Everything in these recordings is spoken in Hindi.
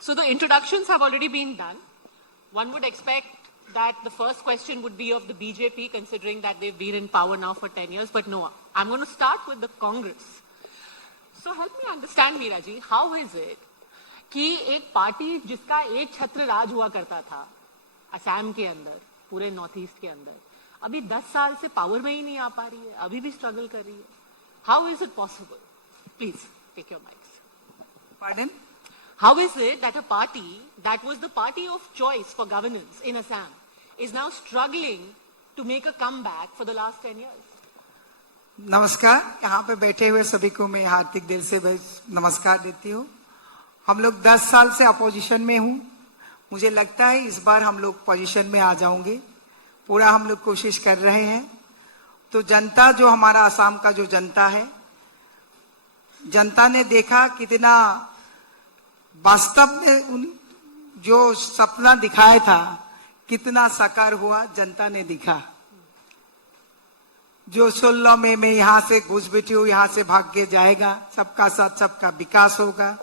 So the introductions have already been done. One would expect that the first question would be of the BJP, considering that they've been in power now for 10 years. But no, I'm going to start with the Congress. So help me understand, Meera ji, how is it कि एक पार्टी जिसका एक छत्र राज हुआ करता था असम के अंदर, पूरे नॉर्थ ईस्ट के अंदर, अभी 10 साल से पावर में ही नहीं आ पा रही है, अभी भी स्ट्रगल कर रही है? How is it possible? Please take your mics. Pardon? How is it that a party that was the party of choice for governance in Assam is now struggling to make a comeback for the last 10 years? नमस्कार. यहाँ पे बैठे हुए सभी को मैं हार्दिक दिल से नमस्कार देती हूँ. हम लोग 10 साल से अपोजिशन में हूँ. मुझे लगता है इस बार हम लोग पोजीशन में आ जाओगे. पूरा हम लोग कोशिश कर रहे हैं. तो जनता, जो हमारा असम का जो जनता है, जनता ने देखा कितना वास्तव में जो सपना दिखाया था कितना साकार हुआ. जनता ने दिखा. जो 16 में मैं यहाँ से घुस बैठी हूँ, यहाँ से भाग के जाएगा, सबका साथ सबका विकास होगा,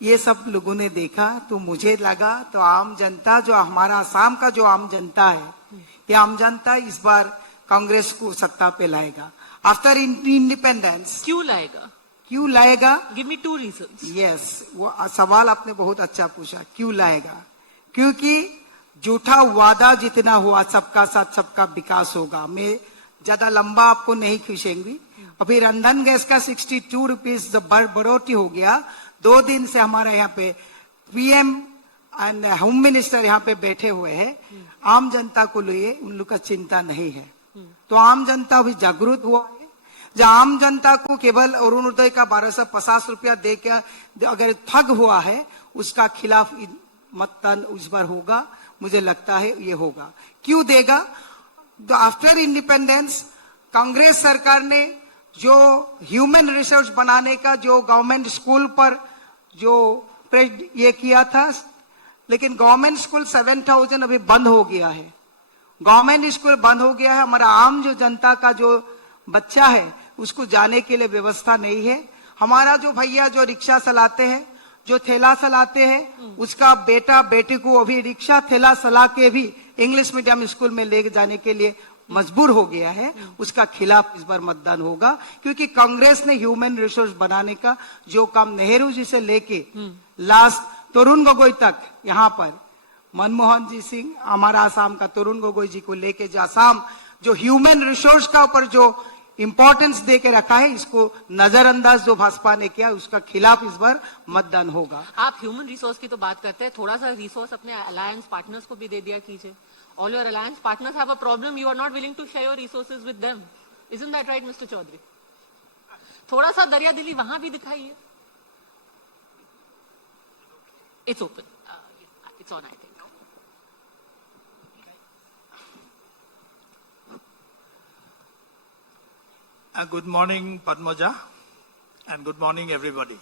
ये सब लोगों ने देखा. तो मुझे लगा तो आम जनता, जो हमारा असम का जो आम जनता है, ये आम जनता इस बार कांग्रेस को सत्ता पे लाएगा. आफ्टर इंडिपेंडेंस क्यों लाएगा? क्यों लाएगा? Give me 2 reasons. यस, वो सवाल आपने बहुत अच्छा पूछा. क्यों लाएगा? क्योंकि झूठा वादा जितना हुआ सबका साथ सबका विकास होगा. मैं ज्यादा लंबा आपको नहीं खींचेंगी. अभी रंधन गैस का 62 रुपीज बढ़ोतरी हो गया. 2 दिन से हमारे यहाँ पे पीएम एंड होम मिनिस्टर यहाँ पे बैठे हुए हैं. आम जनता को लिए उन लोग का चिंता नहीं है. तो आम जनता अभी जागरूक हुआ है. जहाँ आम जनता को केवल अरुणोदय का 1250 रुपया दे के अगर ठग हुआ है, उसका खिलाफ मतदान इस बार होगा. मुझे लगता है ये होगा. क्यों देगा? आफ्टर इंडिपेंडेंस कांग्रेस सरकार ने जो ह्यूमन रिसोर्स बनाने का जो गवर्नमेंट स्कूल पर जो ये किया था, लेकिन गवर्नमेंट स्कूल 7000 अभी बंद हो गया है. गवर्नमेंट स्कूल बंद हो गया है. हमारा आम जो जनता का जो बच्चा है उसको जाने के लिए व्यवस्था नहीं है. हमारा जो भैया जो रिक्शा चलाते हैं, जो ठेला चलाते हैं, उसका बेटा बेटी को अभी रिक्शा ठेला चला के भी इंग्लिश मीडियम स्कूल में ले जाने के लिए मजबूर हो गया है. उसका खिलाफ इस बार मतदान होगा. क्योंकि कांग्रेस ने ह्यूमन रिसोर्स बनाने का जो काम नेहरू जी से लेके लास्ट तरुण गोगोई तक, यहाँ पर मनमोहन जी सिंह, हमारा आसाम का तरुण गोगोई जी को लेके जो आसाम जो ह्यूमन रिसोर्स का ऊपर जो इंपॉर्टेंस दे के रखा है, इसको नजरअंदाज जो भाजपा ने किया, उसका खिलाफ इस बार मतदान होगा. आप ह्यूमन रिसोर्स की तो बात करते हैं, थोड़ा सा रिसोर्स अपने अलायंस पार्टनर्स को भी दे दिया कीजिए. All your alliance partners have a problem, you are not willing to share your resources with them. Isn't that right mister Chaudhary? थोड़ा सा दरिया दिली वहां भी दिखाइए. It's open, it's on, I think. Good morning, Padmaja, and good morning, everybody.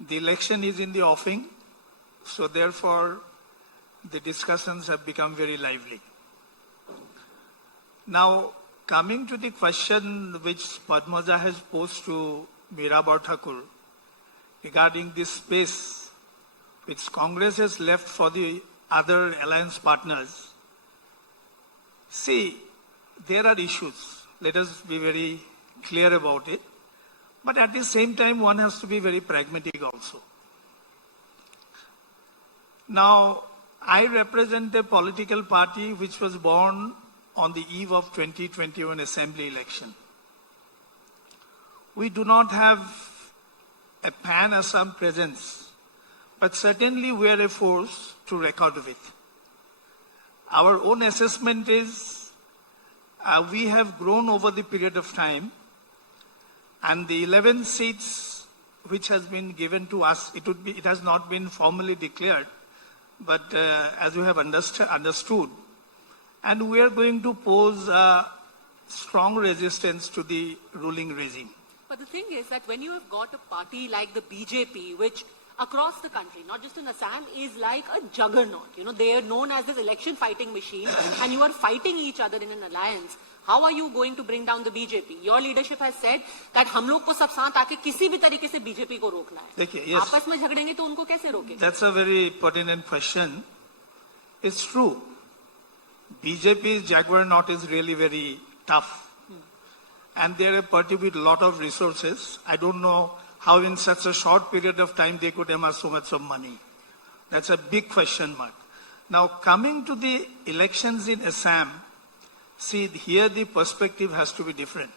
The election is in the offing, so therefore the discussions have become very lively. Now, coming to the question which Padmaja has posed to Meera Thakur regarding this space which Congress has left for the other alliance partners. See, there are issues. Let us be very clear about it. But at the same time, one has to be very pragmatic also. Now, I represent a political party which was born on the eve of 2021 assembly election. We do not have a pan-Assam presence, but certainly we are a force to record with. Our own assessment is we have grown over the period of time, and the 11 seats which has been given to us, it has not been formally declared, but as you have understood, and we are going to pose a strong resistance to the ruling regime. But the thing is that when you have got a party like the BJP, which across the country, not just in Assam, is like a juggernaut. You know, they are known as this election fighting machine, and you are fighting each other in an alliance. How are you going to bring down the BJP? Your leadership has said that हम लोग को सब साथ आके किसी भी तरीके से बीजेपी को रोकना है. देखिए, yes. आपस में झगड़ेंगे तो उनको कैसे रोकेंगे? That's a very pertinent question. It's true. BJP's juggernaut is really very tough. And they are a party with a lot of resources. I don't know how in such a short period of time they could amass so much of money. That's a big question mark. Now, coming to the elections in Assam, see, here the perspective has to be different.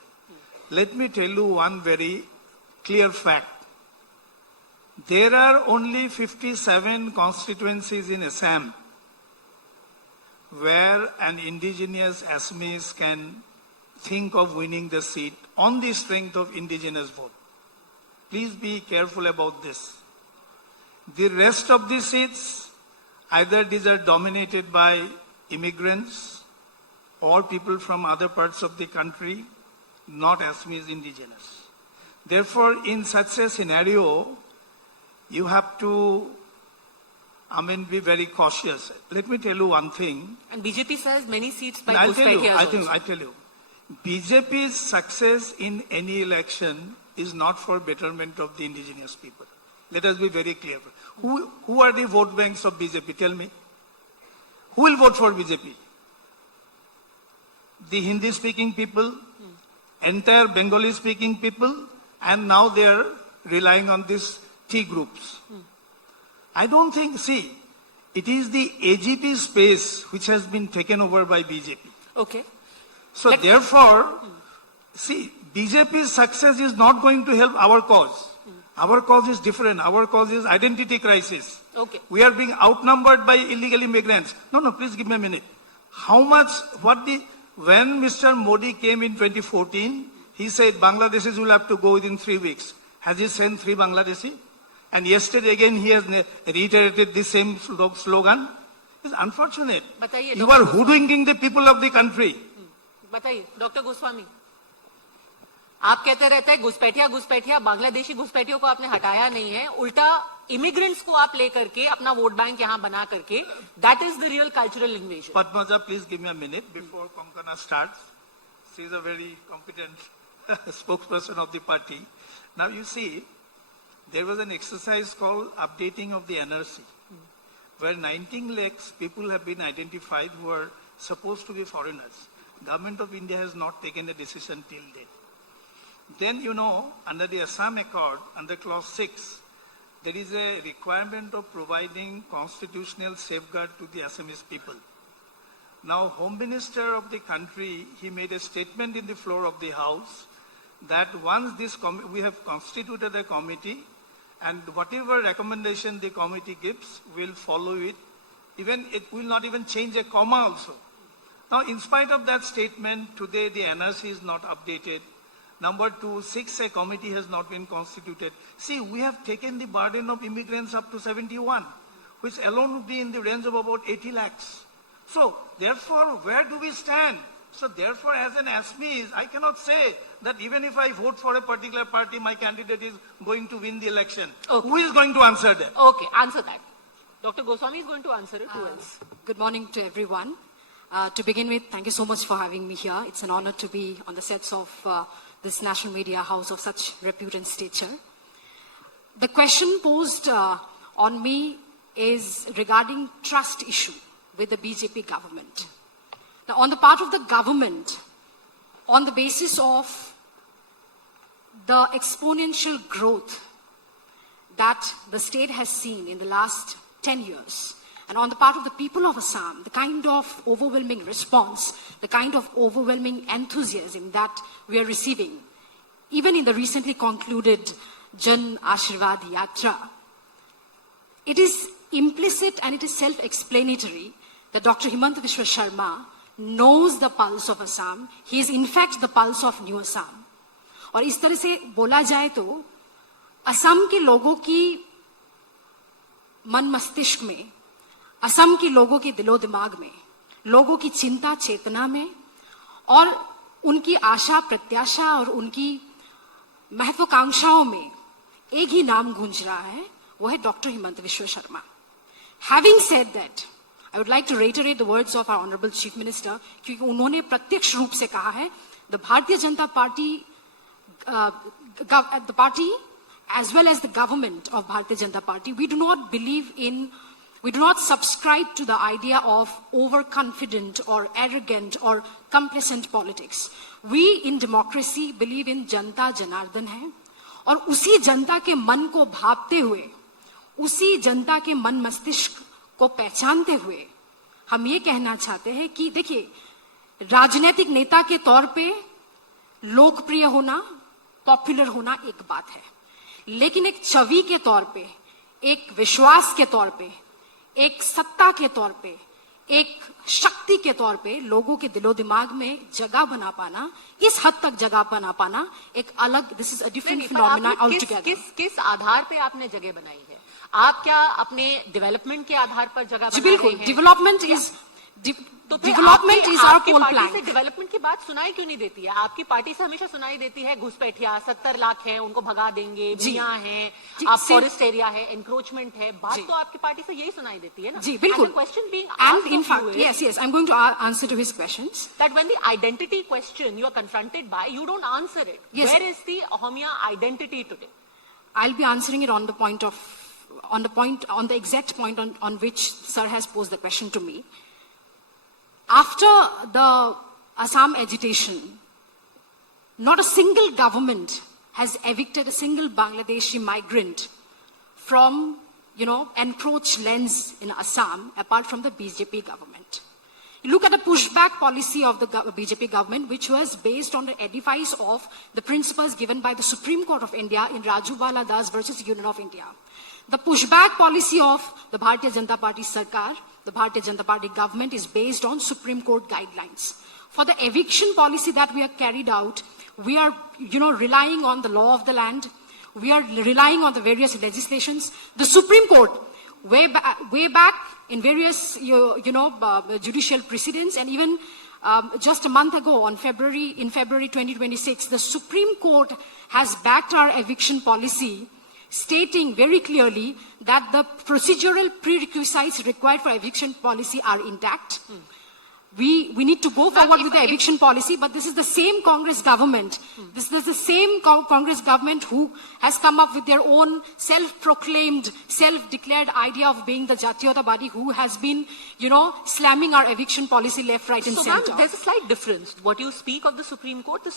Let me tell you one very clear fact. There are only 57 constituencies in Assam where an indigenous Assamese can think of winning the seat on the strength of indigenous vote. Please be careful about this. The rest of the seats, either these are dominated by immigrants or people from other parts of the country, not Assamese indigenous. Therefore, in such a scenario, you have to, be very cautious. Let me tell you one thing. And BJP says many seats by I'll Ghuspetia tell you. BJP's success in any election is not for betterment of the indigenous people. Let us be very clear. Who are the vote banks of BJP? Tell me. Who will vote for BJP? The Hindi-speaking people, entire Bengali-speaking people, and now they are relying on these T groups. I don't think, see, it is the AGP space which has been taken over by BJP. Okay. So therefore, see, BJP's success is not going to help our cause. Our cause is different. Our cause is identity crisis. Okay. We are being outnumbered by illegal immigrants. No, please give me a minute. When Mr. Modi came in 2014, he said Bangladeshis will have to go within 3 weeks. Has he sent 3 Bangladeshi? And yesterday again he has reiterated the same slogan. It's unfortunate. Bataiye, You are hoodwinking the people of the country. बताइए डॉक्टर गोस्वामी, आप कहते रहते हैं घुसपैठिया बांग्लादेशी घुसपैठियों को आपने हटाया नहीं है, उल्टा इमिग्रेंट्स को आप लेकर के अपना वोट बैंक यहां बना करके, that is the real cultural invasion. Padmaja, please give me a minute before Konkana starts. She is a very competent spokesperson of the party. Now you see, there was an exercise called updating of the NRC, where 19 lakhs people have been identified who are supposed to be foreigners. Government of India has not taken a decision till date. Then, under the Assam Accord, under clause 6, there is a requirement of providing constitutional safeguard to the Assamese people. Now, Home Minister of the country, he made a statement in the floor of the House that once we have constituted a committee, and whatever recommendation the committee gives, we'll follow it. Even it will not even change a comma also. Now, in spite of that statement, today the NRC is not updated. Number 2, 6, a committee has not been constituted. See, we have taken the burden of immigrants up to 71, which alone would be in the range of about 80 lakhs. So, therefore, where do we stand? So, therefore, as an Assamese, I cannot say that even if I vote for a particular party, my candidate is going to win the election. Okay. Who is going to answer that? Okay, answer that. Dr. Goswami is going to answer it. Who else? Good morning to everyone. To begin with, thank you so much for having me here. It's an honor to be on the sets of this national media house of such repute and stature. The question posed on me is regarding trust issue with the BJP government. Now, on the part of the government, on the basis of the exponential growth that the state has seen in the last 10 years, and on the part of the people of Assam, the kind of overwhelming response, the kind of overwhelming enthusiasm that we are receiving, even in the recently concluded Jan Ashirwad Yatra, it is implicit and it is self-explanatory that Dr. Himanta Biswa Sharma knows the pulse of Assam. He is in fact the pulse of New Assam. और इस तरह से बोला जाए तो असम के लोगों की मन मस्तिष्क में, असम के लोगों के दिलो दिमाग में, लोगों की चिंता चेतना में और उनकी आशा प्रत्याशा और उनकी महत्वाकांक्षाओं में एक ही नाम गूंज रहा है, वो है डॉक्टर हिमंत विश्व Sharma. Having said that, I would like to reiterate the words of our Honorable Chief Minister, क्योंकि उन्होंने प्रत्यक्ष रूप से कहा है, the Bharatiya Janata Party, the party as well as the government of Bharatiya Janata Party, we do not subscribe to the idea of overconfident or arrogant or complacent politics. We in democracy believe in जनता जनार्दन है, और उसी जनता के मन को भापते हुए, उसी जनता के मन मस्तिष्क को पहचानते हुए हम ये कहना चाहते हैं कि देखिए, राजनीतिक नेता के तौर पे लोकप्रिय होना, पॉपुलर होना एक बात है, लेकिन एक छवि के तौर पे, एक विश्वास के तौर पे, एक सत्ता के तौर पे, एक शक्ति के तौर पे लोगों के दिलो दिमाग में जगह बना पाना, इस हद तक जगह बना पाना एक अलग, this is a different phenomena altogether. किस आधार पे आपने जगह बनाई है? आप क्या अपने डेवलपमेंट के आधार पर जगह बना बिल्कुल, रहे हैं? Development is our poll plan. Development की बात सुनाई क्यों नहीं देती है? आपकी पार्टी से हमेशा सुनाई देती है घुसपैठिया 70 लाख है, उनको भगा देंगे, जिया है, आप फॉरेस्ट एरिया है, एनक्रोचमेंट है, बात तो आपकी पार्टी से यही सुनाई देती है ना? जी बिल्कुल. Question being and in fact, yes, I'm going to answer to his questions. That when the identity question you are confronted by, you don't answer it. Yes. Where is the Ahomia identity today? I'll be answering it on the exact point on which sir has posed the question to me. After the Assam agitation, not a single government has evicted a single Bangladeshi migrant from, encroached lands in Assam, apart from the BJP government. You look at the pushback policy of the BJP government, which was based on the edifice of the principles given by the Supreme Court of India in Rajubala Das versus Union of India. The pushback policy of the Bharatiya Janata Party Sarkar, the Bharatiya Janata Party government, is based on Supreme Court guidelines. For the eviction policy that we have carried out, we are, relying on the law of the land. We are relying on the various legislations. The Supreme Court, way back in various, judicial precedents, and even just a month ago, in February 2026, the Supreme Court has backed our eviction policy, stating very clearly that the procedural prerequisites required for eviction policy are intact. We need to go forward with the eviction policy, but this is the same Congress government. This is the same Congress government who has come up with their own self-proclaimed, self-declared idea of being the Jatiyatavadi, who has been, slamming our eviction policy left, right, and center. So, there's a slight difference. What you speak of the Supreme Court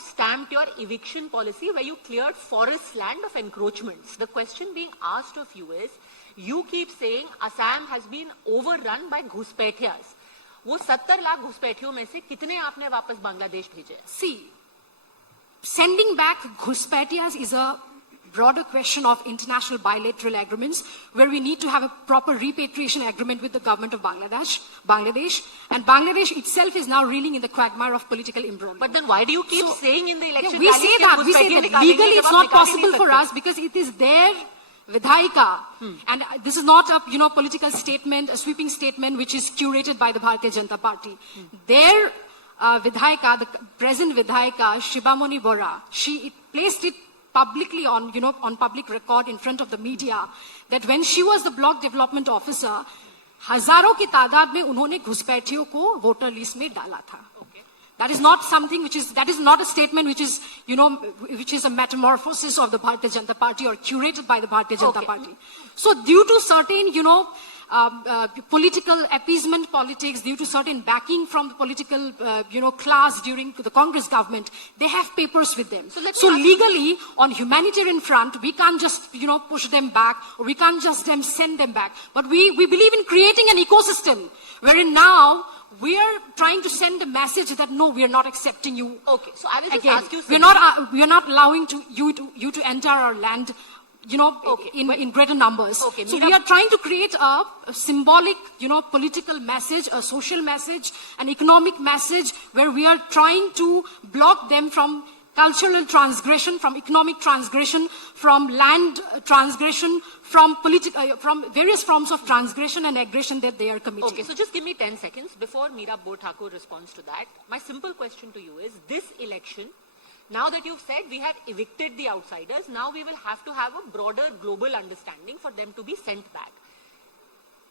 stamped your eviction policy where you cleared forest land of encroachments. The question being asked of you is, you keep saying Assam has been overrun by घुसपैठियास. वो 70 लाख घुसपैठियों में से कितने आपने वापस बांग्लादेश भेजे? See, sending back घुसपैठियास is a broader question of international bilateral agreements, where we need to have a proper repatriation agreement with the government of Bangladesh, and Bangladesh itself is now reeling in the quagmire of political imbroglio. But then why do you keep saying in the election? We say that legally it's not possible for us because it is their Vidhayika. And this is not a political statement, a sweeping statement which is curated by the Bharatiya Janata Party. Their Vidhayika, the present Vidhayika, Shibamoni Bora, she placed it publicly on public record in front of the media that when she was the block development officer, हजारों की तादाद में उन्होंने घुसपैठियों को वोटर लिस्ट में डाला था. That is not something that is not a statement which is a metamorphosis of the Bharatiya Janata Party or curated by the Bharatiya Janata Party. So due to certain, political appeasement politics, due to certain backing from the political, class during the Congress government, they have papers with them. So legally, on humanitarian front, we can't just, push them back, or we can't just send them back. But we believe in creating an ecosystem wherein now we are trying to send a message that no, we are not accepting you. Okay, so I will just again. ask you. We are not allowing you to enter our land, in greater numbers. Okay, so we are trying to create a symbolic, political message, a social message, an economic message, where we are trying to block them from cultural transgression, from economic transgression, from land transgression, from various forms of transgression and aggression that they are committing. Okay, so just give me 10 seconds before Meera Bo Thakur responds to that. My simple question to you is, this election, Now that you've said we have evicted the outsiders, now we will have to have a broader global understanding for them to be sent back.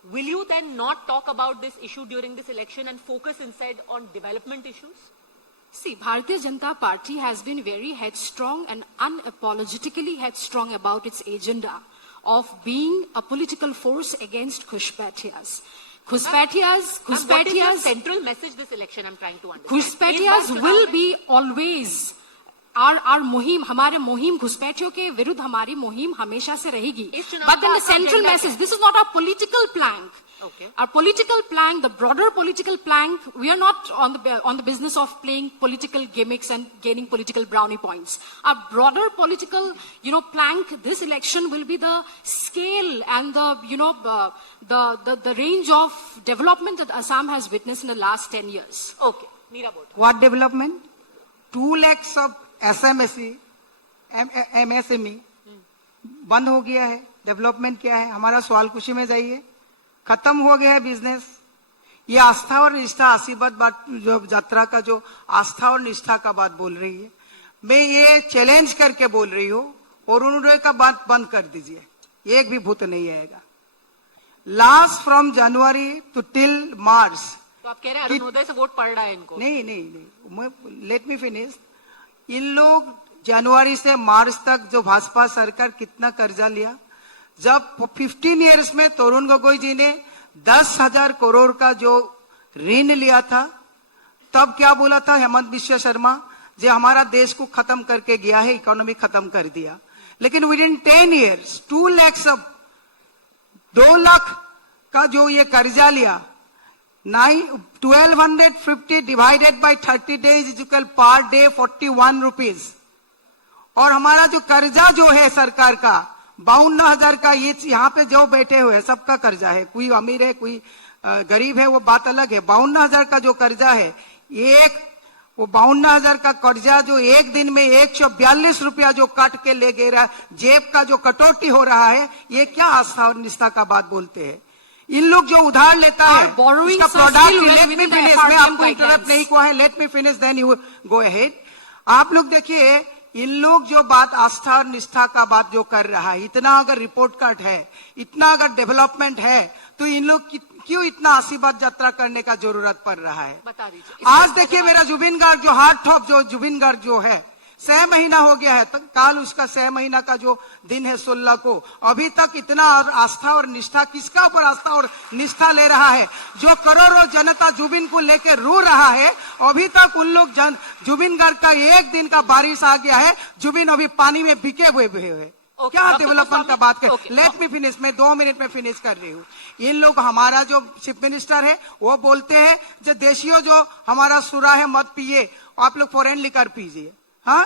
Will you then not talk about this issue during this election and focus instead on development issues? See, Bharatiya Janata Party has been very headstrong and unapologetically headstrong about its agenda of being a political force against Ghuspatiyas. What is your central message this election? I'm trying to understand. Ghuspatiyas will be always our मुहिम, हमारे मुहिम घुसपैठियों के विरुद्ध हमारी मुहिम हमेशा से रहेगी. But then the central message, this is not our political plank. Okay. Our political plank, the broader political plank, we are not on the business of playing political gimmicks and gaining political brownie points. Our broader political, plank this election will be the scale and the range of development that Assam has witnessed in the last 10 years. Okay. Meera Bhota. What development? 2 lakhs of SMSE, MSME बंद हो गया है. डेवलपमेंट क्या है? हमारा सवाल कुशी में जाइए. खत्म हो गया है बिजनेस. ये आस्था और निष्ठा आशीर्वाद बात जो यात्रा का जो आस्था और निष्ठा का बात बोल रही है, मैं ये चैलेंज करके बोल रही हूँ. अरुणोदय का बात बंद कर दीजिए, एक भी भूत नहीं आएगा. Last from January to till March. तो आप कह रहे हैं अरुणोदय से वोट पड़ रहा है इनको? नहीं, लेट मी फिनिश. इन लोग जनवरी से मार्च तक जो भाजपा सरकार कितना कर्जा लिया. जब 15 इयर्स में तरुण गोगोई जी ने 10,000 करोड़ का जो ऋण लिया था, तब क्या बोला था हेमंत बिश्व शर्मा, जो हमारा देश को खत्म करके गया है, इकोनॉमी खत्म कर दिया. लेकिन विद इन 10 इयर्स 2 लाख का जो ये कर्जा लिया, 1250 divided by 30 days is equal per day 41 rupees. और हमारा जो कर्जा जो है सरकार का 52,000 का, ये यहाँ पे जो बैठे हुए सबका कर्जा है. कोई अमीर है, कोई गरीब है, वो बात अलग है. 52,000 का जो कर्जा है, वो 52,000 का कर्जा जो एक दिन में 142 रुपया जो काट के ले गए रहा, जेब का जो कटौती हो रहा है, ये क्या आस्था और निष्ठा का बात बोलते हैं. इन लोग जो उधार लेता है उसका प्रोडक्ट. लेट मी फिनिश, मैं आपको इंटरप्ट नहीं हुआ है. Let me finish then you go ahead. आप लोग देखिए, इन लोग जो बात आस्था और निष्ठा का बात जो कर रहा है, इतना अगर रिपोर्ट कार्ड है, इतना अगर डेवलपमेंट है, तो इन लोग क्यों इतना आशीर्वाद यात्रा करने का जरूरत पड़ रहा है? बता दीजिए. आज देखिए मेरा जुबिन गार्ग जो हार्ट थॉप जो जुबिन गार्ग जो है, 6 महीना हो गया है. तो काल उसका 6 महीना का जो दिन है 16 को, अभी तक इतना आस्था और निष्ठा, किसका ऊपर आस्था और निष्ठा ले रहा है? जो करोड़ों जनता जुबिन को लेकर रो रहा है, अभी तक उन लोग जुबिन गार्ग का एक दिन का बारिश आ गया है, जुबिन अभी पानी में बिके हुए हुए. क्या डेवलपमेंट का बात कर? लेट मी फिनिश, मैं 2 मिनट में फिनिश कर रही हूँ. इन लोग, हमारा जो चीफ मिनिस्टर है, वो बोलते हैं जो देशियों जो हमारा सुरा है मत पिए, आप लोग फॉरेन लिकर पीजिए. हाँ,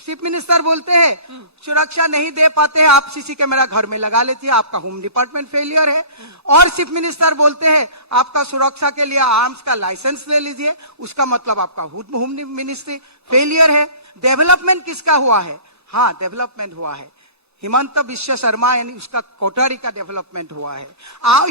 चीफ मिनिस्टर बोलते हैं सुरक्षा नहीं दे पाते हैं, आप सीसी कैमरा घर में लगा लेती है, आपका होम डिपार्टमेंट फेलियर है. और चीफ मिनिस्टर बोलते हैं आपका सुरक्षा के लिए आर्म्स का लाइसेंस ले लीजिए, उसका मतलब आपका होम मिनिस्ट्री फेलियर है. डेवलपमेंट किसका हुआ है? हाँ, डेवलपमेंट हुआ है. हिमंत बिश्व शर्मा यानी उसका कोठारी का डेवलपमेंट हुआ है.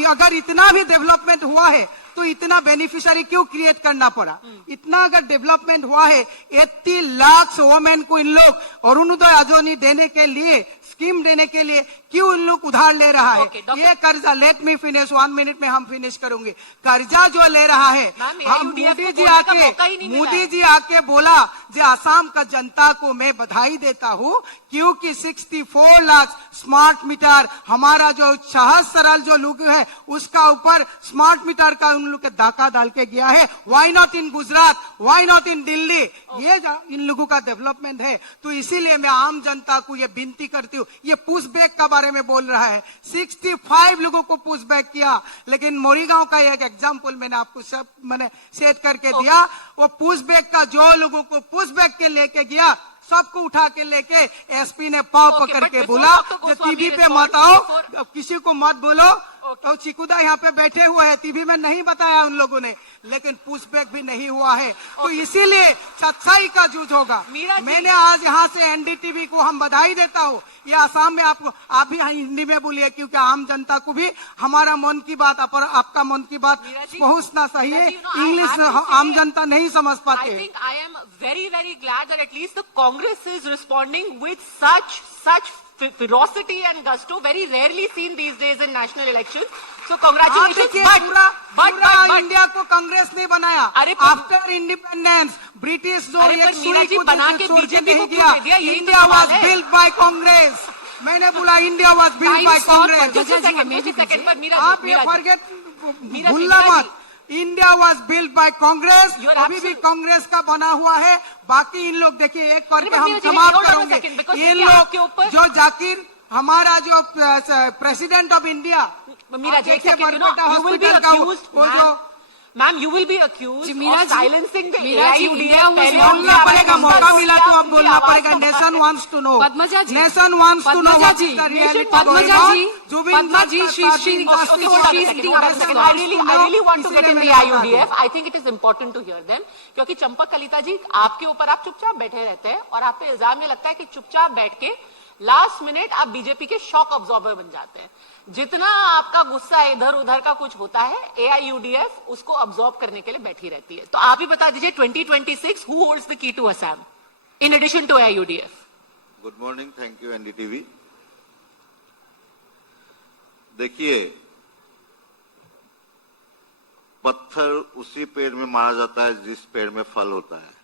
अगर इतना भी डेवलपमेंट हुआ है तो इतना बेनिफिशियरी क्यों क्रिएट करना पड़ा? इतना अगर डेवलपमेंट हुआ है, 80 लाख वोमेन को इन लोग अरुणोदय योजना देने के लिए, स्कीम देने के लिए क्यों इन लोग उधार ले रहा है? ये कर्जा, लेट मी फिनिश, 1 मिनट में हम फिनिश करूंगे. कर्जा जो ले रहा है, हम मोदी जी आके बोला जो आसाम का जनता को मैं बधाई देता हूँ, क्योंकि 64 लाख स्मार्ट मीटर हमारा जो सहज सरल जो लोग है उसका ऊपर स्मार्ट मीटर का उन लोग के डाका डाल के गया है. Why not in Gujarat, why not in Delhi? ये इन लोगों का डेवलपमेंट है. तो इसीलिए मैं आम जनता को ये विनती करती हूँ. ये पुश बैक का बारे में बोल रहा है, 65 लोगों को पुश बैक किया, लेकिन मोरीगांव का एक एग्जाम्पल मैंने आपको सब मैंने सेट करके दिया. वो पुश बैक का जो लोगों को पुश बैक के लेके गया, सबको उठा के लेके एसपी ने पाव पकड़ के बोला, टीवी पे मत आओ, किसी को मत बोलो, तो चिकुदा यहाँ पे बैठे हुए हैं, टीवी में नहीं बताया उन लोगों ने, लेकिन पुशबैक भी नहीं हुआ है। तो इसीलिए सच्चाई का जूझ होगा। मैंने आज यहाँ से एनडीटीवी को हम बधाई देता हूँ। ये आसाम में आप भी हिंदी में बोलिए, क्योंकि आम जनता को भी हमारा मन की बात आपका मन की बात पहुँचना चाहिए। इंग्लिश आम जनता नहीं समझ पाते। I think I am very, very glad that at least the Congress is responding with such ferocity and gusto, very rarely seen these days in national elections. So congratulations. पूरा इंडिया को कांग्रेस ने बनाया। अरे आफ्टर इंडिपेंडेंस ब्रिटिश जो अरे एक मीरा सुई जी को बना के छोड़ के बीजेपी को नहीं क्यों दे दिया? दिया। यही तो इंडिया सवाल वाज है। Built by Congress. मैंने बोला India was built by Congress. Just a second, but Meera आप जी, ये मीरा जी, फॉरगेट भूलना मत। India was built by Congress. You're अभी भी कांग्रेस का बना हुआ है। बाकी इन लोग देखिए एक करके हम मीरा जी, समाप्त hold on a करेंगे। second, because इन देखिए आपके लोग ऊपर- जो जाकिर हमारा जो president of India, Meera ji, देखिए एक second, you know, Barpeta you will be hospital का accused, वो जो ma'am, you will be accused Meera of ji, silencing the Meera ji, AIUDF. India was पहले born हमने बोलना आपको पड़ेगा, बोला मौका था, मिला तो अब उनकी बोलना आवाज पड़ेगा। को nation wants to know, Padmaja ji, nation wants to know Padmaja what ji, is the reality Padmaja going ji, on. Zubin Padma ji, Dutt Shri- का श्री- शादी okay, का hold on a season second, है। hold on a second. I really want to get इसीलिए in the मैंने बता IUDF. दिया। I think it is important to hear them. क्योंकि चंपक कलिता जी, आपके ऊपर आप चुपचाप बैठे रहते हैं और आप पे इल्जाम ये लगता है कि चुपचाप बैठ के लास्ट मिनट आप बीजेपी के शॉक ऑब्जॉर्बर बन जाते हैं। जितना आपका गुस्सा इधर उधर का कुछ होता है, AIUDF उसको ऑब्जॉर्ब करने के लिए बैठी रहती है। तो आप ही बता दीजिए 2026 who holds the key to Assam in addition to AIUDF? Good morning, thank you NDTV. देखिए, पत्थर उसी पेड़ में मारा जाता है जिस पेड़ में फल होता है।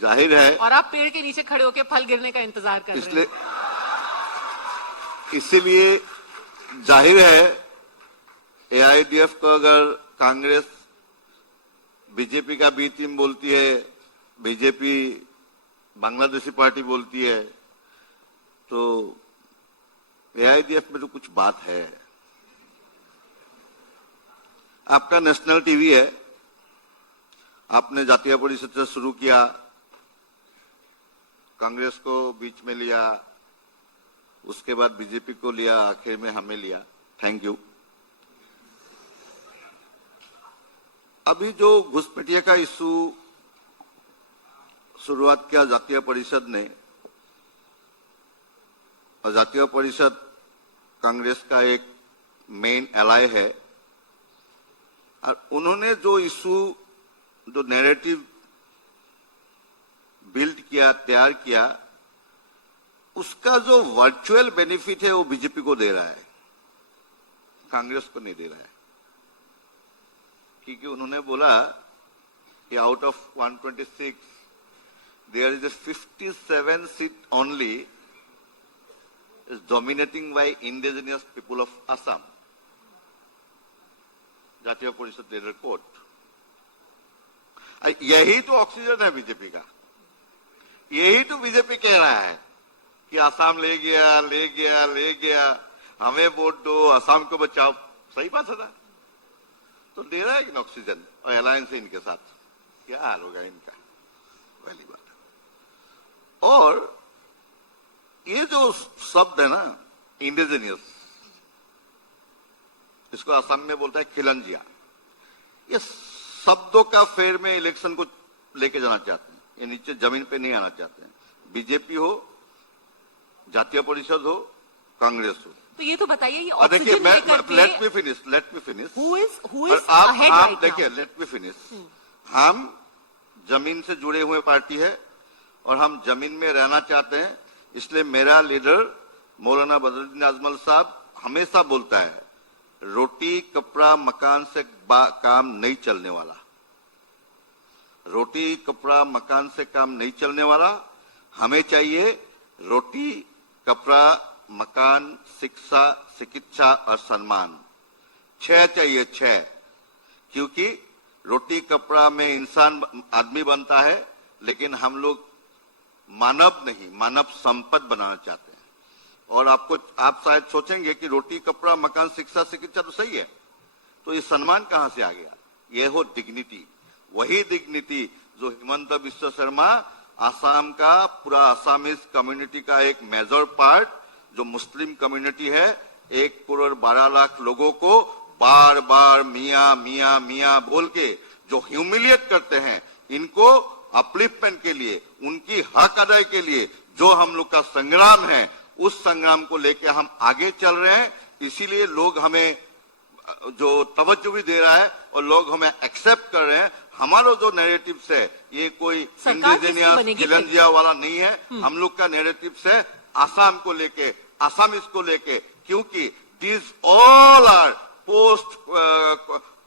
जाहिर है, और आप पेड़ के नीचे खड़े होकर फल गिरने का इंतजार कर रहे हैं। इसीलिए जाहिर है AIUDF को अगर कांग्रेस बीजेपी का बी टीम बोलती है, बीजेपी बांग्लादेशी पार्टी बोलती है, तो AIUDF में तो कुछ बात है। आपका नेशनल टीवी है, आपने जातीय परिषद से शुरू किया, कांग्रेस को बीच में लिया, उसके बाद बीजेपी को लिया, आखिर में हमें लिया। Thank you. अभी जो घुसपैठिया का इशू शुरुआत किया जातीय परिषद ने, और जातीय परिषद कांग्रेस का एक मेन एलाय है, और उन्होंने जो इशू, जो नैरेटिव बिल्ड किया, तैयार किया, उसका जो वर्चुअल बेनिफिट है वो बीजेपी को दे रहा है, कांग्रेस को नहीं दे रहा है। क्योंकि उन्होंने बोला कि out of 126 there is a 57 seat only is dominating by indigenous people of Assam. Jatiya Parishad ने रिपोर्ट, यही तो ऑक्सीजन है बीजेपी का। यही तो बीजेपी कह रहा है कि असम ले गया, ले गया, ले गया, हमें वोट दो, असम को बचाओ। सही बात है ना? तो दे रहा है कि ऑक्सीजन, और अलायंस है इनके साथ। क्या हाल होगा इनका, पहली बात। और ये जो शब्द है ना, इंडिजिनियस, इसको असम में बोलता है खिलंजिया। ये शब्दों का फेर में इलेक्शन को लेके जाना चाहते हैं, ये नीचे जमीन पे नहीं आना चाहते हैं। बीजेपी हो, जातीय परिषद हो, कांग्रेस हो। तो ये तो बताइए, ये देखिए, ऑक्सीजन लेकर के late me finish. who is और ahead आप right now? देखिए, लेट मी फिनिश। हम जमीन से जुड़े हुए पार्टी है और हम जमीन में रहना चाहते हैं, इसलिए मेरा लीडर मौलाना बदरुद्दीन अजमल साहब हमेशा बोलता है, रोटी कपड़ा मकान से काम नहीं चलने वाला। रोटी कपड़ा मकान से काम नहीं चलने वाला। हमें चाहिए रोटी कपड़ा मकान, शिक्षा, चिकित्सा और सम्मान। 6 चाहिए, 6। क्योंकि रोटी कपड़ा में इंसान आदमी बनता है, लेकिन हम लोग मानव नहीं, मानव संपद बनाना चाहते हैं। और आप शायद सोचेंगे कि रोटी कपड़ा मकान शिक्षा चिकित्सा तो सही है, तो ये सम्मान कहां से आ गया? ये हो डिग्निटी, वही डिग्निटी जो हिमंत बिश्व शर्मा आसाम का पूरा आसामीज कम्युनिटी का एक मेजर पार्ट जो मुस्लिम कम्युनिटी है 1.12 करोड़ लोगों को बार बार मियाँ मियाँ मियाँ बोल के जो ह्यूमिलिएट करते हैं, इनको अपलिफ्टमेंट के लिए, उनकी हक अदा के लिए जो हम लोग का संग्राम है, उस संग्राम को लेकर हम आगे चल रहे हैं। इसीलिए लोग हमें जो तवज्जो भी दे रहा है और लोग हमें एक्सेप्ट कर रहे हैं। हमारा जो नैरेटिव है ये कोई इंडिजिनियस खिलंजिया वाला नहीं है। हम लोग का नैरेटिव है आसाम को लेके, आसामीज को लेके, क्योंकि this all are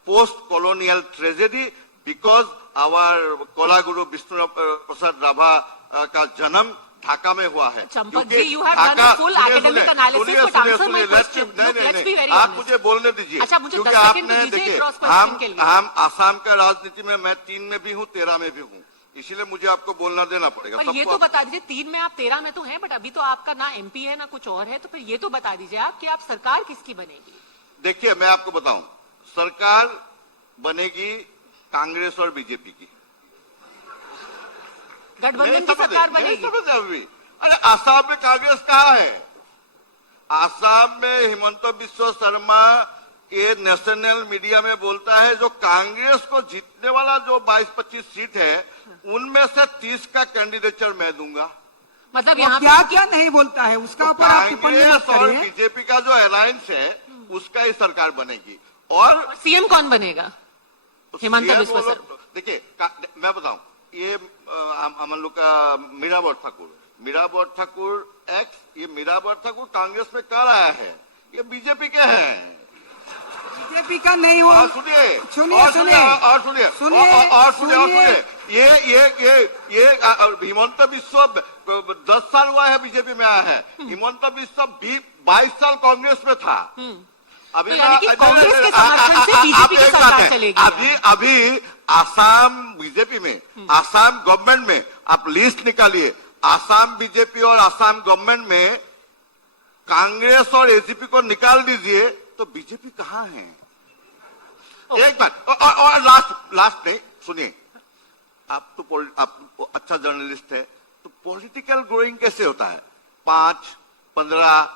post colonial tragedy because our Kolaguru Vishnu Prasad Rabha का जन्म ढाका में हुआ है। चंपक जी, you have done a full academic analysis, but answer my question. Let's be very honest. आप मुझे बोलने दीजिए। अच्छा, मुझे क्योंकि 10 सेकंड आपने दीजिए देखिए, क्रॉस क्वेश्चन के लिए। हम आसाम का राजनीति में मैं 3 में भी हूँ, 13 में भी हूँ, इसीलिए मुझे आपको बोलना देना पड़ेगा। पर ये तो बता दीजिए, 3 में आप 13 में तो हैं, बट अभी तो आपका ना MP है ना कुछ और है, तो फिर ये तो बता दीजिए आप कि आप सरकार किसकी बनेगी? देखिए, मैं आपको बताऊं, सरकार बनेगी कांग्रेस और बीजेपी की। गठबंधन की सरकार बनेगी। अभी अरे आसाम में कांग्रेस कहाँ है? आसाम में हिमंत बिस्वा शर्मा ये नेशनल मीडिया में बोलता है जो कांग्रेस को जीतने वाला जो 22-25 सीट है उनमें से 30 का कैंडिडेचर मैं दूंगा। मतलब यहाँ क्या क्या नहीं बोलता है उसका ऊपर आप टिप्पणी मत कांग्रेस और करिए। बीजेपी का जो अलायंस है उसका ही सरकार बनेगी। और CM कौन बनेगा? हिमंत CM बिस्वा वो लोग- शर्मा। देखिए, मैं बताऊं, ये हम लोग का मीराबर ठाकुर एक्स, ये मीराबर ठाकुर कांग्रेस में कल आया है, ये बीजेपी के हैं। बीजेपी का नहीं हो। और सुनिए सुनिए, और सुनिए। और सुनिए सुनिए, और सुनिए और सुनिए। सुनिए ये हिमंत बिस्वा 10 साल हुआ है बीजेपी में आया है। हिमंत बिस्वा 22 साल कांग्रेस में था। अभी तो यानी कि कांग्रेस के समर्थन से बीजेपी की सरकार चलेगी। अभी आसाम बीजेपी में, आसाम गवर्नमेंट में आप लिस्ट निकालिए, आसाम बीजेपी और आसाम गवर्नमेंट में कांग्रेस और एजीपी को निकाल दीजिए तो बीजेपी कहाँ है? एक बात और लास्ट नहीं, सुनिए, आप अच्छा जर्नलिस्ट है, तो पॉलिटिकल ग्रोइंग कैसे होता है? 5, 15,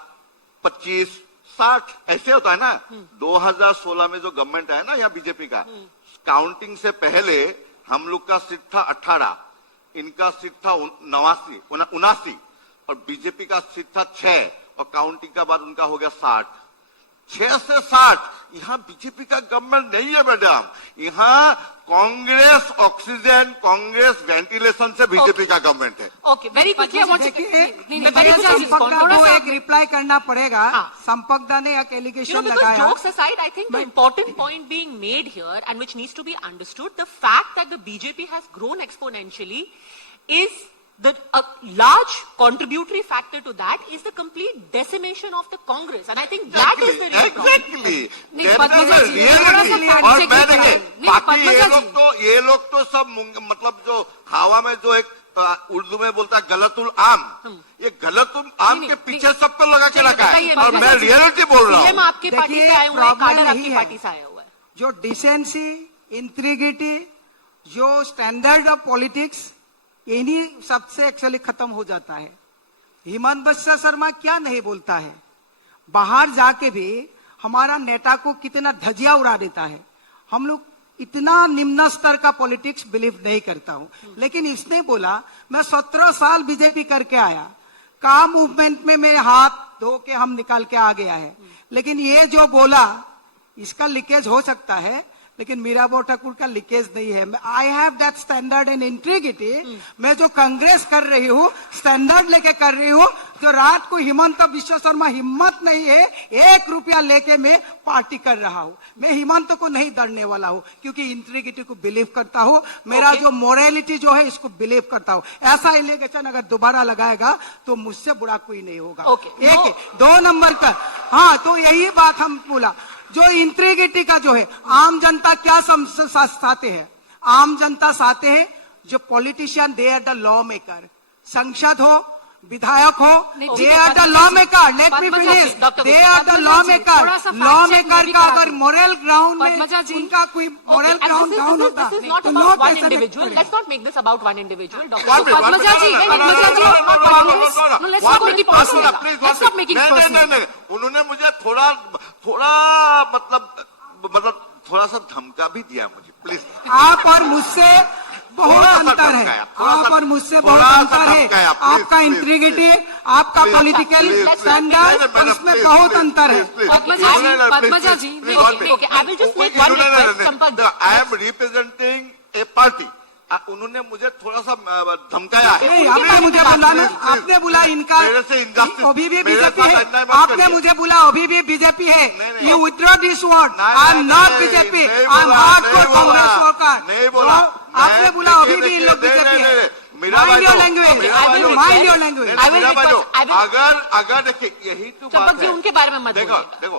25, 60 ऐसे होता है ना। 2016 में जो गवर्नमेंट है ना यहाँ बीजेपी का, काउंटिंग से पहले हम लोग का सीट था 18, इनका सीट था 79 और बीजेपी का सीट था 6 और काउंटिंग का बाद उनका हो गया 60। 6 से 60 यहाँ बीजेपी का गवर्नमेंट नहीं है मैडम। यहाँ कांग्रेस ऑक्सीजन, कांग्रेस वेंटिलेशन से बीजेपी का गवर्नमेंट है। Okay, very quickly I want to संपकदा को एक रिप्लाई करना पड़ेगा। हाँ। संपकदा ने एक एलिगेशन लगाया। Jokes aside, I think the important point being made here and which needs to be understood, the fact that the BJP has grown exponentially is a large contributory factor to that is the complete decimation of the Congress, and I think that is the real problem. Exactly. नहीं, That Padmaja is the ji, reality. थोड़ा सा fact और check मैं भी देखिए, कराएं। नहीं, बाकी पद्मजा जी। ये लोग तो सब मतलब जो हवा में जो एक उर्दू में बोलता है गलतुल आम, ये गलतुल आम नहीं, के नहीं, पीछे सबको लगा के रखा है बताइए, और पद्मजा मैं जी, रियलिटी बोल रहा CM हूँ। आपके पार्टी से आए हुए हैं, प्रॉब्लम काडर नहीं आपकी है। पार्टी से आया हुआ है। जो डिसेंसी, इंट्रीग्रिटी, जो स्टैंडर्ड ऑफ पॉलिटिक्स, इन्हीं सबसे एक्चुअली खत्म हो जाता है। हिमंत बिस्वा शर्मा क्या नहीं बोलता है, बाहर जाके भी हमारा नेता को कितना धजिया उड़ा देता है। हम लोग इतना निम्न स्तर का पॉलिटिक्स बिलीव नहीं करता हूं, लेकिन इसने बोला मैं 17 साल बीजेपी करके आया, काम मूवमेंट में मेरे हाथ धो के हम निकाल के आ गया है। लेकिन ये जो बोला इसका लीकेज हो सकता है, लेकिन मीराबाई ठाकुर का लीकेज नहीं है। I have that standard and integrity. मैं जो कांग्रेस कर रही हूँ स्टैंडर्ड लेके कर रही हूँ। जो रात को हिमंत बिस्वा शर्मा हिम्मत नहीं है 1 रुपया लेके मैं पार्टी कर रहा हूँ। मैं हिमंत को नहीं डरने वाला हूँ, क्योंकि इंट्रीग्रिटी को बिलीव करता हूँ। मेरा जो मोरालिटी जो है इसको बिलीव करता हूँ। ऐसा एलिगेशन अगर दोबारा लगाएगा तो मुझसे बुरा कोई नहीं होगा। एक 2 नंबर का, हाँ, तो यही बात हम बोला, जो इंट्रीग्रिटी का जो है, आम जनता क्या चाहते हैं? आम जनता चाहते हैं जो politician they are the law maker. संसद हो विधायक हो, नहीं, दे ठीक है, are the Padma law ji, maker, let me Padma ji, finish, doctor they Gupta, are the Padma law ji, maker, थोड़ा सा लॉ fact check मेकर मेरी का करा अगर दें। मोरल ग्राउंड पद्मा जी, में उनका कोई moral And ground down this होता is not तो about लो one पैसा individual. देते Let's not make this about one individual. Dr. One minute, Padma one minute. Ji, No, no, नहीं, no, Padma no, ji, no, no, no, Congress- no, no, no. no, let's One not make it minute, personal. please, Let's not make it नहीं, personal. नहीं, उन्होंने मुझे थोड़ा थोड़ा सा धमका भी दिया मुझे, प्लीज। आप और मुझसे बहुत थोड़ा सा अंतर है, धमकाया, थोड़ा आप सा- और मुझसे थोड़ा बहुत सा अंतर है, धमकाया, please, आपका please, इंटीग्रिटी, please. आपका Please, political please, standard, please, उसमें please, बहुत please, अंतर है। please, please. Padma No, ji, no, no, Padma please, ji, please, नहीं, one नहीं, minute. okay, I will just make one No, no, no, request, no, Sampath. no, I am representing a party. उन्होंने मुझे थोड़ा सा धमकाया है। नहीं, आपने मुझे बुलाना, आपने बुला इनका मेरे से injustice- अभी भी मेरे बीजेपी साथ है, अन्याय मत आपने करिए। मुझे बुला अभी भी बीजेपी है, नहीं। यू विथड्रॉ दिस वर्ड, नहीं, आई एम नहीं, नॉट नहीं, बीजेपी, नहीं आई एम बोला, हार्डकोर नहीं बोला, कांग्रेस वर्कर। नहीं बोला। आपने बुला अभी भी इन लोग बीजेपी है, mind your language, mind your language. I will request- I will- अगर देखिए यही तो बात चंपक जी, है। उनके बारे में मत देखो बोलिए। देखो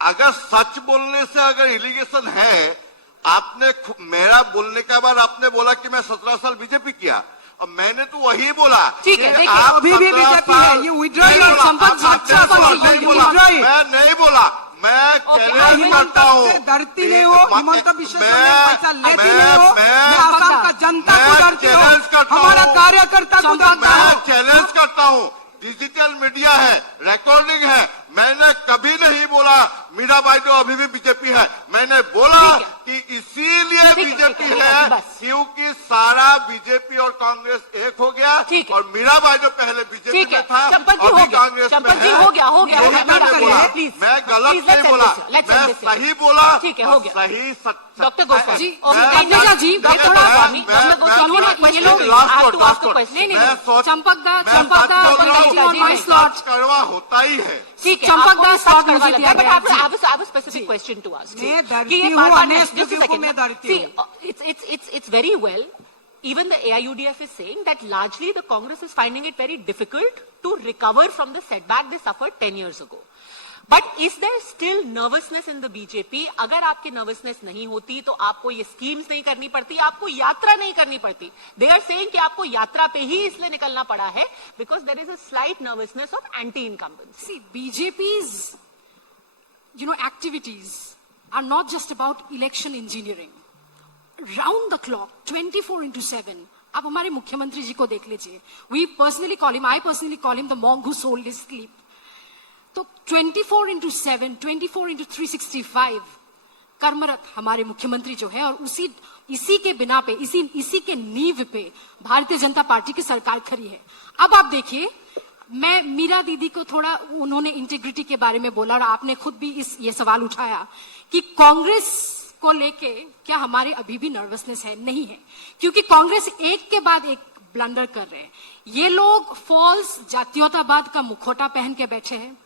अगर सच बोलने से अगर इलिगेशन है, आपने मेरा बोलने के बाद आपने बोला कि मैं 17 साल बीजेपी किया, और मैंने तो वही बोला। ठीक है, कि देखिए, आप अभी भी 17 बीजेपी है, साल- you withdraw नहीं your बोला, संपर्क आप- जी, आपने अच्छा बोला, बोलिए, नहीं बोला, withdraw it। मैं नहीं बोला, मैं चैलेंज मैं करता हूँ। से डरती नहीं हो, हिमंत विश्व से पैसा लेती नहीं हो, मैं आसाम का जनता को मैं डरती हो, चैलेंज करता हमारा हूँ। कार्यकर्ता को डरता मैं हो। चैलेंज करता हूँ, डिजिटल मीडिया है, रिकॉर्डिंग है, मैंने कभी नहीं बोला मीरा बाई तो अभी भी बीजेपी है। मैंने बोला कि इसीलिए ठीक है, बीजेपी ठीक है, है बस। क्योंकि सारा बीजेपी और कांग्रेस एक हो गया, ठीक है। और मीरा बाई तो पहले बीजेपी ठीक है, में था, चंपक जी, अभी हो गया। कांग्रेस में चंपक जी, है। हो गया, हो गया, यही हो गया, मैंने मैडम, बोला, please, मैं गलत please, let's नहीं बोला, end this, let's मैं end this. सही बोला, ठीक है, हो और गया। सही डॉक्टर गोस्वामी जी, Okay, मैं- पद्मजा जी, मैं- मैं थोड़ा- मैं- डॉक्टर गोस्वामी मैं- ने question मैं- raised. last I have word, to ask last a word. question. नहीं, मैं नहीं, सोच- चंपकदा, मैं चंपकदा, सच बोल रहा हूँ, on my सच slot. कड़वा होता ही है। ठीक है, चंपक आपको दास सच साहब करवा मुझे लगता है, दिया but गया I है। have a specific question to ask. मैं कि डरती ये हूँ, बार-बार- honest just a people को second. मैं डरती See, हूँ। it's very well. Even the AIUDF is saying that largely the Congress is finding it very difficult to recover from the setback they suffered 10 years ago. But is there still nervousness in the BJP? अगर आपकी nervousness नहीं होती तो आपको ये schemes नहीं करनी पड़ती, आपको यात्रा नहीं करनी पड़ती. They are saying कि आपको यात्रा पे ही इसलिए निकलना पड़ा है because there is a slight nervousness of anti-incumbents. See, BJP's, activities are not just about election engineering. Round the clock, 24/7. आप हमारे मुख्यमंत्री जी को देख लीजिए. I personally call him the monk who sold his sleep. तो 24/7, 24/365 कर्मरत हमारे मुख्यमंत्री जो है, और इसी के बिना पे, इसी के नींव पे भारतीय जनता पार्टी की सरकार खड़ी है. अब आप देखिए, मैं मीरा दीदी को थोड़ा, उन्होंने इंटीग्रिटी के बारे में बोला और आपने खुद भी ये सवाल उठाया कि कांग्रेस को लेके क्या हमारे अभी भी नर्वसनेस है? नहीं है, क्योंकि कांग्रेस एक के बाद एक ब्लंडर कर रहे हैं. ये लोग फॉल्स जातीयतावाद का मुखौटा पहन के बैठे हैं.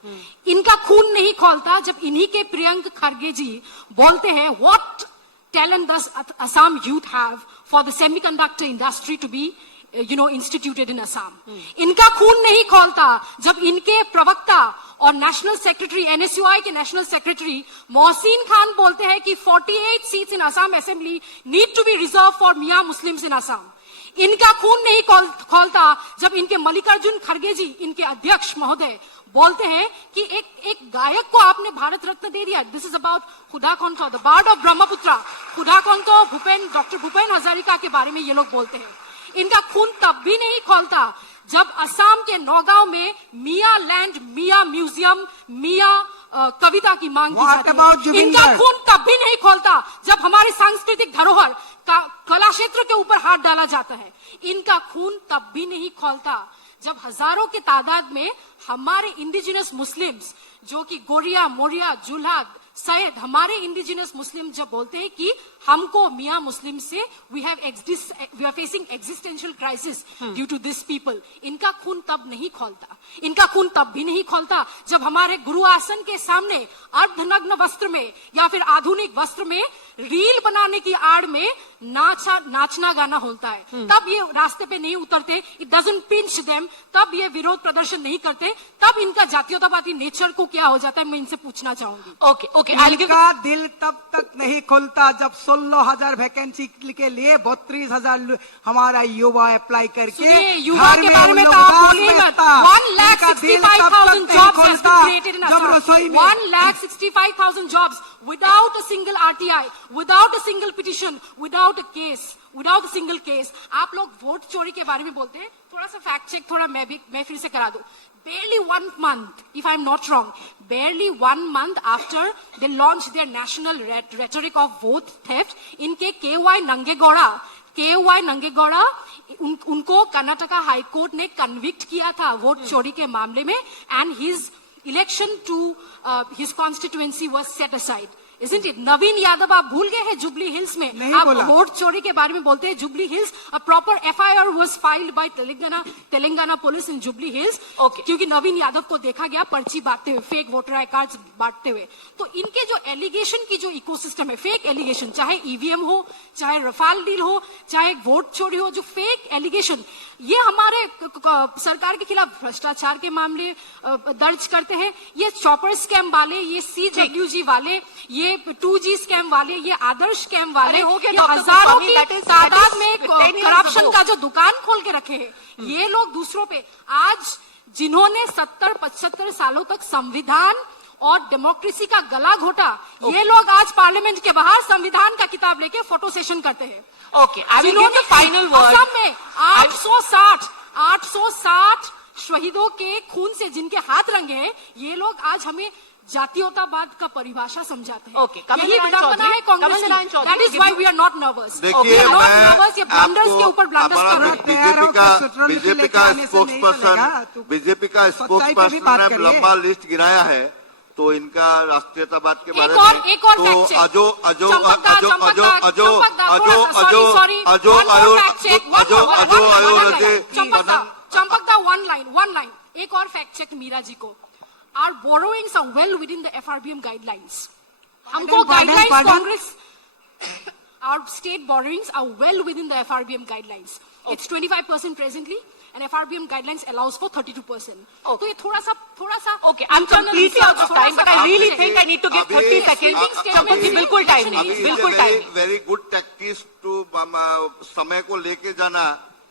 इनका खून नहीं खौलता जब इन्हीं के प्रियंक खरगे जी बोलते हैं what talent does Assam youth have for the semiconductor industry to be instituted in Assam. इनका खून नहीं खौलता जब इनके प्रवक्ता और नेशनल सेक्रेटरी, NSUI के नेशनल सेक्रेटरी मोहसिन खान बोलते हैं कि 48 seats in Assam assembly need to be reserve for Miya Muslims in Assam. इनका खून नहीं खौलता जब इनके मल्लिकार्जुन खड़गे जी, इनके अध्यक्ष महोदय, बोलते हैं कि एक गायक को आपने भारत रत्न दे दिया. दिस इज अबाउट खुदा कौंतो, द बार्ड ऑफ ब्रह्मपुत्रा. खुदा कौंतो डॉक्टर भूपेन हजारिका के बारे में ये लोग बोलते हैं. इनका खून तब भी नहीं खौलता जब असम के नौगांव में मियां लैंड, मियां म्यूजियम, मियां कविता की मांग की जाती है. इनका खून तब भी नहीं खौलता जब हमारे सांस्कृतिक धरोहर का कला क्षेत्र के ऊपर हाथ डाला जाता है. इनका खून तब भी नहीं खौलता जब हजारों के तादाद में हमारे इंडिजिनस मुस्लिम्स, जो कि गोरिया, मोरिया, जुल्हा, सैयद, हमारे इंडिजिनस मुस्लिम जब बोलते हैं कि हमको मियां मुस्लिम से we are facing existential crisis due to this people. इनका खून तब नहीं खौलता. इनका खून तब भी नहीं खौलता जब हमारे गुरु आसन के सामने अर्धनग्न वस्त्र में या फिर आधुनिक वस्त्र में रील बनाने की आड़ में नाचना गाना होता है. तब ये रास्ते पे नहीं उतरते. It doesn't pinch them. तब ये विरोध प्रदर्शन नहीं करते. तब इनका जातीयतावादी नेचर को क्या हो जाता है, मैं इनसे पूछना चाहूंगी. Okay. I'll give. इनका दिल तब तक नहीं खुलता जब 16,000 वैकेंसी के लिए 32,000 हमारा युवा अप्लाई करके सुनिए, युवा के बारे में तो आप बोलिए मत। 1,65,000 jobs has been created in Assam. 1,65,000 jobs without a single RTI, without a single petition, without a case, without a single case. आप लोग वोट चोरी के बारे में बोलते हैं, थोड़ा सा फैक्ट चेक थोड़ा मैं फिर से करा दूं. Barely 1 month, if I'm not wrong, barely 1 month after they launched their national rhetoric of vote theft, इनके KY नंगेगौड़ा उनको कर्नाटका हाई कोर्ट ने कन्विक्ट किया था वोट चोरी के मामले में, and his election to his constituency was set aside. Isn't it? नवीन यादव आप भूल गए हैं जुबली हिल्स में, आप वोट चोरी के बारे में बोलते हैं. Jubilee hills, a proper FIR was filed by Telangana police in jubilee hills, क्योंकि नवीन यादव को देखा गया पर्ची बांटते हुए, फेक वोटर आई कार्ड्स बांटते हुए. तो इनके जो एलिगेशन की जो इकोसिस्टम है, फेक एलिगेशन, चाहे ईवीएम हो, चाहे रफाल डील हो, चाहे वोट चोरी हो, जो फेक एलिगेशन, ये हमारे सरकार के खिलाफ भ्रष्टाचार के मामले दर्ज करते हैं. ये चॉपर स्कैम वाले, ये CWG वाले, ये 2G स्कैम वाले, ये आदर्श स्कैम वाले, ये हजारों की तादाद में करप्शन का जो दुकान खोल के रखे हैं, ये लोग दूसरों पे, आज जिन्होंने 70-75 सालों तक संविधान और डेमोक्रेसी का गला घोटा, ये लोग आज पार्लियामेंट के बाहर संविधान का किताब लेके फोटो सेशन करते हैं. जिन्होंने फाइनल वर्ड असम में 860 शहीदों के खून से जिनके हाथ रंगे हैं, ये लोग आज हमें जातीयतावाद का परिभाषा समझाते हैं. यही विडंबना है कांग्रेस की. That is why we are not nervous. देखिए, ये ब्लंडर्स के ऊपर ब्लंडर्स कर रहे हैं. बीजेपी का स्पोक्सपर्सन ने लंबा लिस्ट गिराया है, तो इनका राष्ट्रीयतावाद के बारे में एक और फैक्ट चेक. चंपकदा वन लाइन एक और फैक्ट चेक मीरा जी को. Our borrowings are well within the FRBM guidelines. हमको guidelines Congress, our state borrowings are well within the FRBM guidelines. It's 25% presently, and FRBM guidelines allows for 32%. तो ये थोड़ा सा. Okay, I'm completely out of time, but I really think I need to give 30 seconds. Champak जी बिल्कुल टाइम नहीं. Very good tactics to समय को लेके जाना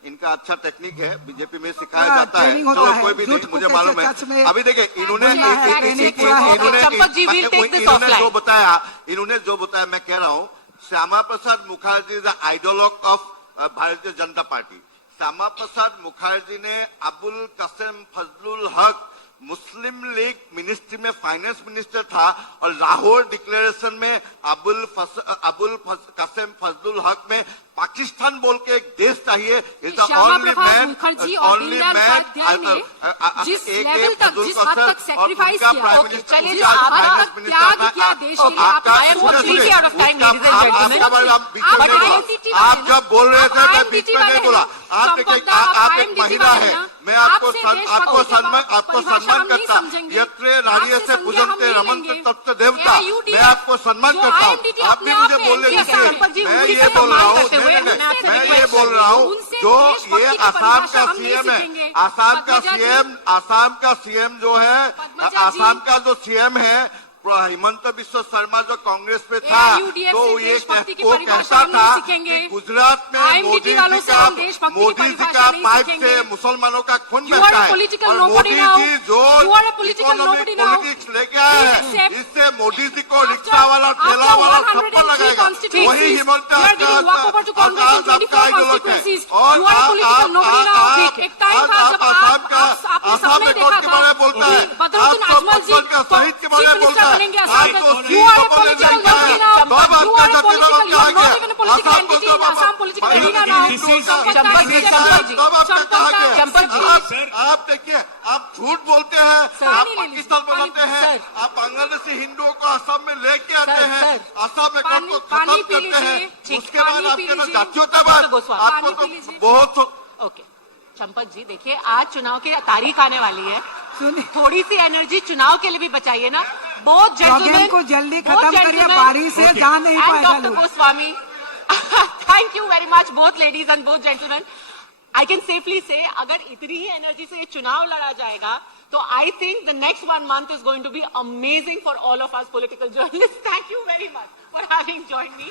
इनका अच्छा टेक्निक है, बीजेपी में सिखाया जाता है. चलो कोई भी नहीं, मुझे मालूम है. अभी देखिए, इन्होंने जो बताया मैं कह रहा हूँ, Shyama Prasad Mukherjee the ideologue of Bharatiya Janata party. Shyama Prasad Mukherjee ने अबुल कसेम फजलुल हक मुस्लिम लीग मिनिस्ट्री में फाइनेंस मिनिस्टर था, और लाहौर डिक्लेरेशन में अबुल कसेम फजलुल हक में पाकिस्तान बोल के एक देश चाहिए. इज द ओनली मैन जिस लेवल तक, जिस हद तक सेक्रीफाइस किया, चलिए त्याग किया देश के लिए. आप जब बोल रहे थे मैं बीच में नहीं बोला. आप एक महिला है, मैं आपको सम्मान करता. यत्रे नार्य से पूजन्ते रमन्ते तत्त देवता, मैं आपको सम्मान करता हूँ. आप भी मुझे बोलने दीजिए. मैं ये बोल रहा हूँ जो ये आसाम का सीएम है, आसाम का सीएम जो है, आसाम का जो सीएम है हिमंत बिस्वा शर्मा जो कांग्रेस पे था, तो ये वो कहता था कि गुजरात में मोदी जी का पाइप से मुसलमानों का खून बहता है, और मोदी जी जो इकोनॉमिक पॉलिटिक्स लेके आए हैं, इससे मोदी जी को रिक्शा वाला ठेला वाला थप्पड़ लगाएगा. वही हिमंत आपका आइडियोलॉजी है. और आसाम में कोर्ट के बारे में बोलता है, आप शहीद के बारे में बोलता है. आप देखिए, आप झूठ बोलते हैं, आप पाकिस्तान बनाते हैं, आप बांग्लादेशी हिंदुओं को असम में लेके आते हैं, असम में कोर्ट को खत्म करते हैं, उसके बाद आपके ना जातीयतावाद आपको तो बहुत. ओके चंपक जी, देखिए आज चुनाव की तारीख आने वाली है, थोड़ी सी एनर्जी चुनाव के लिए भी बचाइए ना. बहुत जेंटलमैन को जल्दी खत्म करिए, बारी से जा नहीं पाएगा. Doctor Goswami, thank you very much both ladies and both gentleman. I can safely से अगर इतनी ही एनर्जी से ये चुनाव लड़ा जाएगा, तो I think the next 1 month is going to be amazing for all of us political journalist. Thank you very much for having joined me.